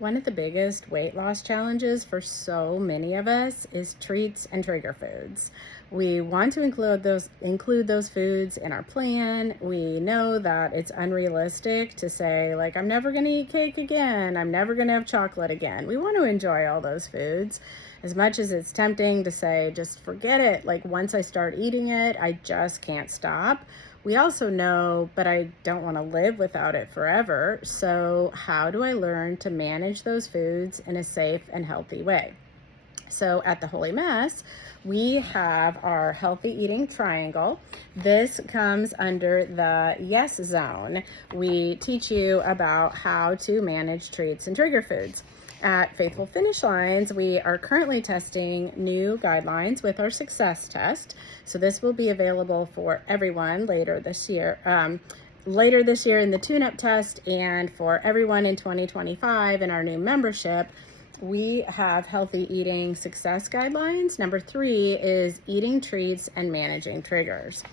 One of the biggest weight loss challenges for so many of us is treats and trigger foods. We want to include those foods in our plan. We know that it's unrealistic to say, like, I'm never going to eat cake again. I'm never going to have chocolate again. We want to enjoy all those foods. As much as it's tempting to say, just forget it, like once I start eating it, I just can't stop. We also know, but I don't want to live without it forever. So, how do I learn to manage those foods in a safe and healthy way? So, at the Holy Mess, we have our healthy eating triangle. This comes under the yes zone. We teach you about how to manage treats and trigger foods. At Faithful Finish Lines, we are currently testing new guidelines with our success test. So this will be available for everyone later this year in the tune-up test, and for everyone in 2025 in our new membership. We have healthy eating success guidelines. Number 3 is eating treats and managing triggers.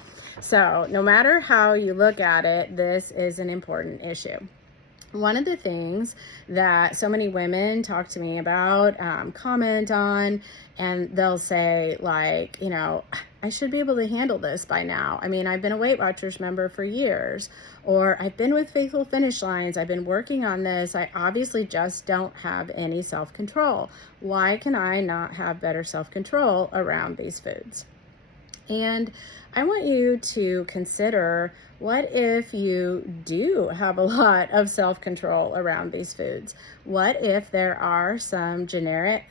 So no matter how you look at it, this is an important issue. One of the things that so many women talk to me about, comment on, and they'll say, like, I should be able to handle this by now. I mean, I've been a Weight Watchers member for years, or I've been with Faithful Finish Lines. I've been working on this. I obviously just don't have any self-control. Why can I not have better self-control around these foods? And I want you to consider, what if you do have a lot of self-control around these foods? What if there are some genetic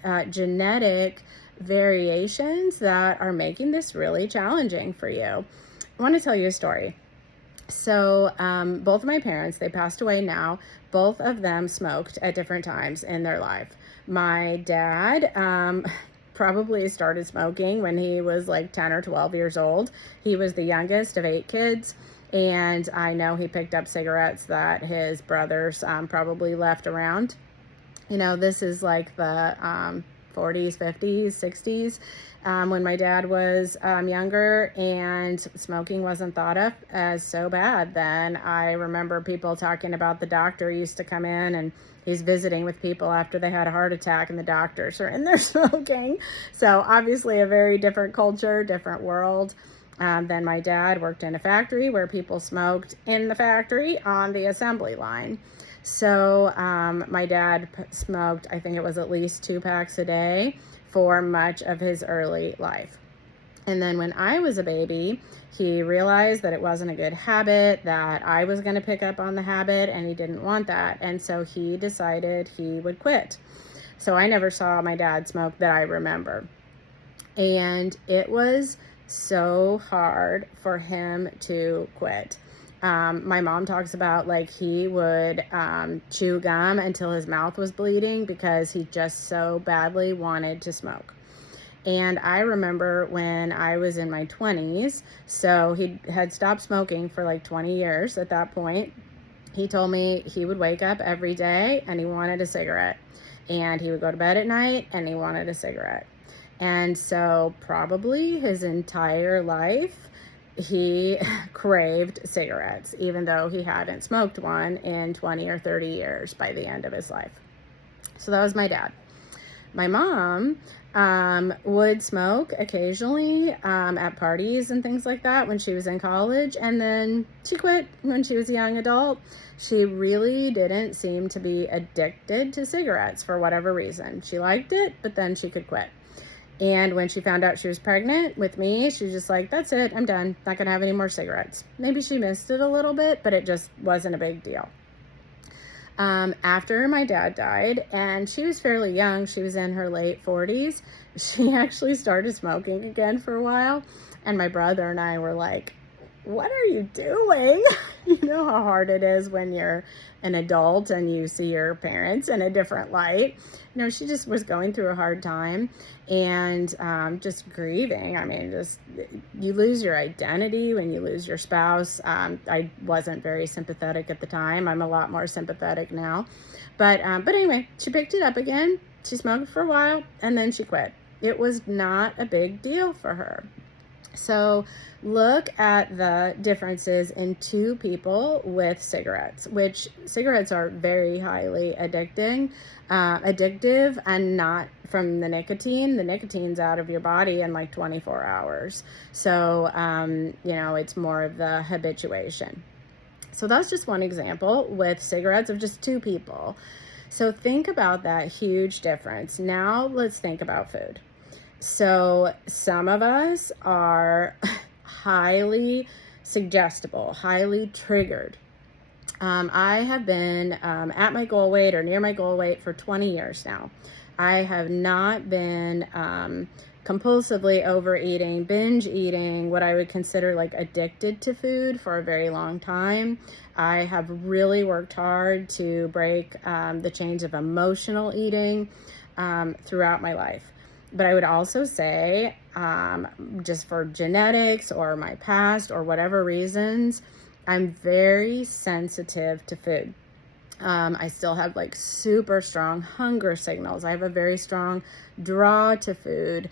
variations that are making this really challenging for you? I want to tell you a story. So both of my parents, they passed away now. Both of them smoked at different times in their life. My dad probably started smoking when he was like 10 or 12 years old. He was the youngest of 8 kids. And I know he picked up cigarettes that his brothers probably left around. This is like the 40s, 50s, 60s, when my dad was younger, and smoking wasn't thought of as so bad then. I remember people talking about the doctor used to come in and he's visiting with people after they had a heart attack, and the doctors are in there smoking. So obviously a very different culture, different world. Then my dad worked in a factory where people smoked in the factory on the assembly line. So my dad smoked, I think it was at least 2 packs a day for much of his early life. And then when I was a baby, he realized that it wasn't a good habit, that I was going to pick up on the habit, and he didn't want that. And so he decided he would quit. So I never saw my dad smoke that I remember. And it was so hard for him to quit. My mom talks about, like, he would chew gum until his mouth was bleeding because he just so badly wanted to smoke. And I remember when I was in my 20s, so he had stopped smoking for like 20 years at that point. He told me he would wake up every day and he wanted a cigarette. And he would go to bed at night and he wanted a cigarette. And so probably his entire life, he craved cigarettes, even though he hadn't smoked one in 20 or 30 years by the end of his life. So that was my dad. My mom would smoke occasionally at parties and things like that when she was in college, and then she quit when she was a young adult. She really didn't seem to be addicted to cigarettes for whatever reason. She liked it, but then she could quit. And when she found out she was pregnant with me, she was just like, that's it, I'm done. Not gonna have any more cigarettes. Maybe she missed it a little bit, but it just wasn't a big deal. After my dad died, and she was fairly young, she was in her late 40s, she actually started smoking again for a while. And my brother and I were like, what are you doing? You know how hard it is when you're an adult and you see your parents in a different light. She just was going through a hard time and just grieving. I mean, just, you lose your identity when you lose your spouse. I wasn't very sympathetic at the time. I'm a lot more sympathetic now. But anyway, she picked it up again. She smoked for a while and then she quit. It was not a big deal for her. So look at the differences in two people with cigarettes, which cigarettes are very highly addictive, and not from the nicotine. The nicotine's out of your body in like 24 hours. So, it's more of the habituation. So that's just one example with cigarettes of just two people. So think about that huge difference. Now let's think about food. So some of us are highly suggestible, highly triggered. I have been at my goal weight or near my goal weight for 20 years now. I have not been compulsively overeating, binge eating, what I would consider like addicted to food for a very long time. I have really worked hard to break the chains of emotional eating throughout my life. But I would also say, just for genetics or my past or whatever reasons, I'm very sensitive to food. I still have like super strong hunger signals. I have a very strong draw to food.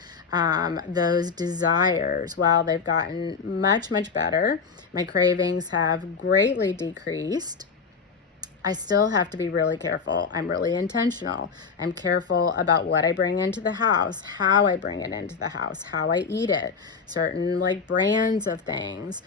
Those desires, while they've gotten much, much better, my cravings have greatly decreased. I still have to be really careful. I'm really intentional. I'm careful about what I bring into the house, how I bring it into the house, how I eat it, certain like brands of things.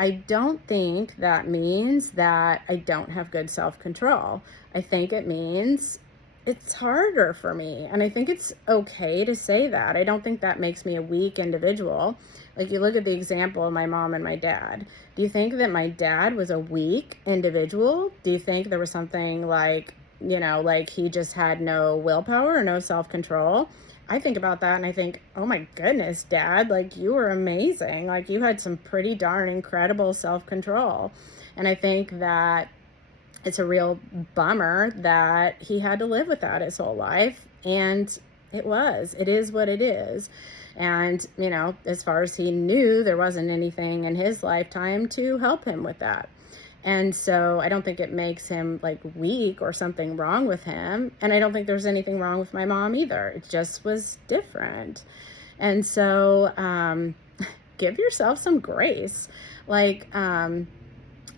I don't think that means that I don't have good self-control. I think it means it's harder for me. And I think it's okay to say that. I don't think that makes me a weak individual. Like, you look at the example of my mom and my dad. Do you think that my dad was a weak individual? Do you think there was something like, like he just had no willpower or no self-control? I think about that and I think, oh my goodness, Dad, like, you were amazing. Like, you had some pretty darn incredible self-control. And I think that it's a real bummer that he had to live with that his whole life. And it is what it is. And, as far as he knew, there wasn't anything in his lifetime to help him with that. And so I don't think it makes him like weak or something wrong with him. And I don't think there's anything wrong with my mom either. It just was different. And so give yourself some grace. Like,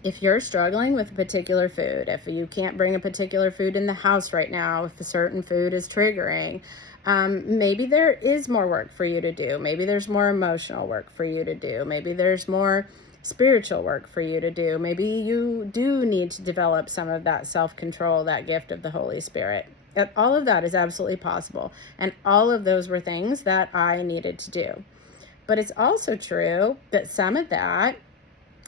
if you're struggling with a particular food, if you can't bring a particular food in the house right now, if a certain food is triggering, maybe there is more work for you to do. Maybe there's more emotional work for you to do. Maybe there's more spiritual work for you to do. Maybe you do need to develop some of that self-control, that gift of the Holy Spirit. All of that is absolutely possible. And all of those were things that I needed to do. But it's also true that some of that,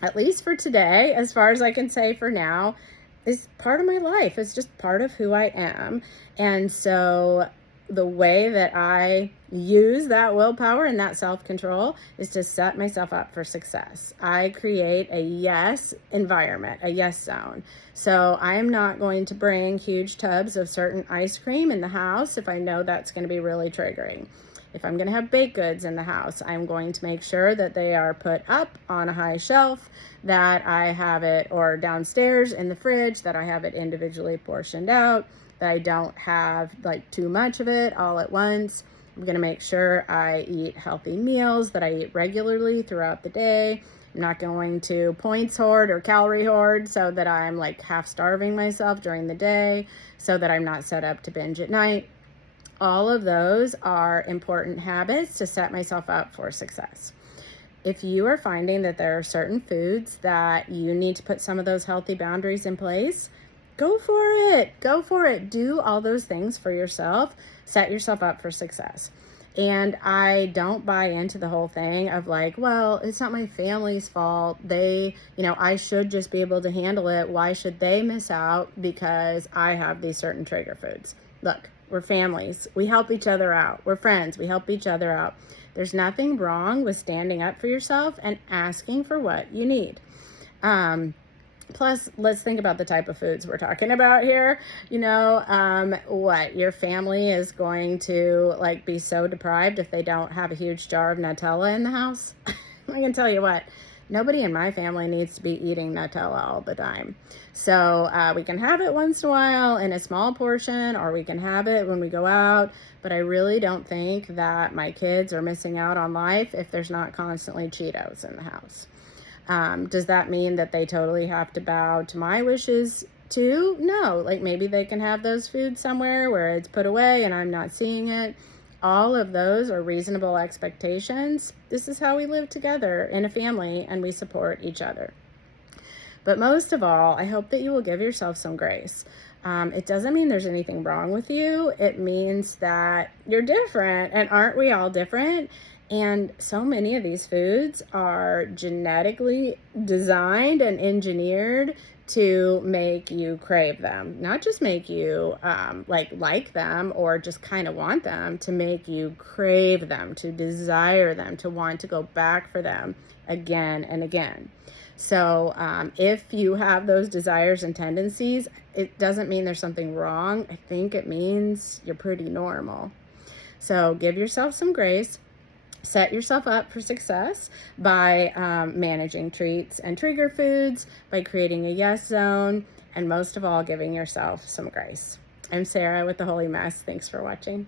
at least for today, as far as I can say for now, is part of my life. It's just part of who I am. And so the way that I use that willpower and that self-control is to set myself up for success. I create a yes environment, a yes zone. So I am not going to bring huge tubs of certain ice cream in the house if I know that's going to be really triggering. If I'm going to have baked goods in the house, I'm going to make sure that they are put up on a high shelf, that I have it, or downstairs in the fridge, that I have it individually portioned out, that I don't have like too much of it all at once. I'm going to make sure I eat healthy meals, that I eat regularly throughout the day. I'm not going to points hoard or calorie hoard so that I'm like half starving myself during the day, so that I'm not set up to binge at night. All of those are important habits to set myself up for success. If you are finding that there are certain foods that you need to put some of those healthy boundaries in place, go for it. Go for it. Do all those things for yourself. Set yourself up for success. And I don't buy into the whole thing of like, well, it's not my family's fault. I should just be able to handle it. Why should they miss out because I have these certain trigger foods? Look, we're families. We help each other out. We're friends. We help each other out. There's nothing wrong with standing up for yourself and asking for what you need. Plus, let's think about the type of foods we're talking about here. What your family is going to like be so deprived if they don't have a huge jar of Nutella in the house? I can tell you what, Nobody in my family needs to be eating Nutella all the time. So we can have it once in a while in a small portion, or we can have it when we go out. But I really don't think that my kids are missing out on life if there's not constantly Cheetos in the house. Does that mean that they totally have to bow to my wishes too? No, like maybe they can have those foods somewhere where it's put away and I'm not seeing it. All of those are reasonable expectations. This is how we live together in a family, and we support each other. But most of all, I hope that you will give yourself some grace. It doesn't mean there's anything wrong with you. It means that you're different, and aren't we all different? And so many of these foods are genetically designed and engineered to make you crave them, not just make you like them or just kind of want them, to make you crave them, to desire them, to want to go back for them again and again. So if you have those desires and tendencies, it doesn't mean there's something wrong. I think it means you're pretty normal. So give yourself some grace. Set yourself up for success by managing treats and trigger foods, by creating a yes zone, and most of all, giving yourself some grace. I'm Sarah with The Holy Mess. Thanks for watching.